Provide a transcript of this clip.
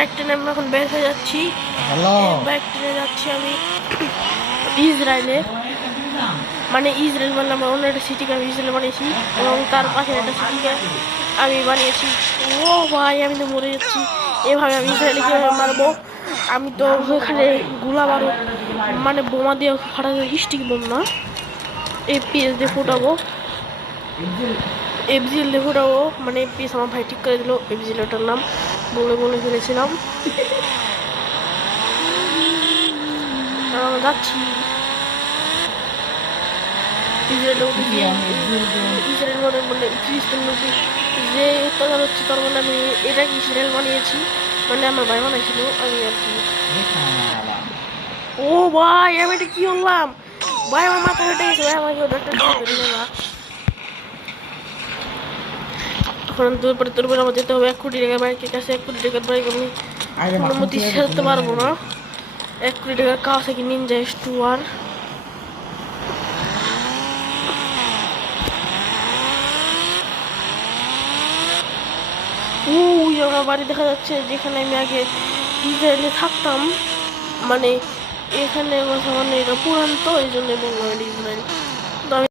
Bike ট্রেনে আমি এখন বের হয়ে যাচ্ছি। বাইক ট্রেনে যাচ্ছি আমি ইসরায়েলে, মানে ইসরায়েল মানে আমার অন্য একটা সিটিকে আমি ইসরায়েল বানিয়েছি এবং তার পাশে একটা সিটিকে আমি বানিয়েছি। ও ভাই, আমি তো মরে যাচ্ছি। এভাবে আমি ইসরায়েলে কীভাবে মারবো? আমি তো ওখানে গুলা বারো মানে বোমা দিয়ে ফাটাতে, স্টিক বোম না, এপিএস দিয়ে ফুটাবো, এফজিএল দিয়ে ফুটাবো। মানে এপিএস আমার ভাই ঠিক করে দিল, এফজিএল ওটার নাম বলে ফেলেছিলাম। আমরা যাচ্ছি ইসরায়েল মানে ফিলিস্তিন নদী যে অত্যাচার হচ্ছে, তার মানে আমি এটা কি ইসরায়েল বানিয়েছি, মানে আমার ভাই বানাইছিল আমি আর কি। ও ভাই, আমি এটা কি হলাম ভাই? আমার মাথা ফেটে গেছে ভাই, আমাকে এখন তোর পরে আমার যেতে হবে 1 কোটি টাকার বাইকের কাছে। 1 কোটি টাকার বাইক আমি অনুমতি সারতে পারবো না। 1 কোটি টাকার কাওয়াসাকি নিনজা S2R। ওই আমার বাড়ি দেখা যাচ্ছে, যেখানে আমি আগে ইসরায়েলে থাকতাম। মানে এখানে মানে এটা পুরান, তো এই জন্য বললাম এটা ইসরায়েল।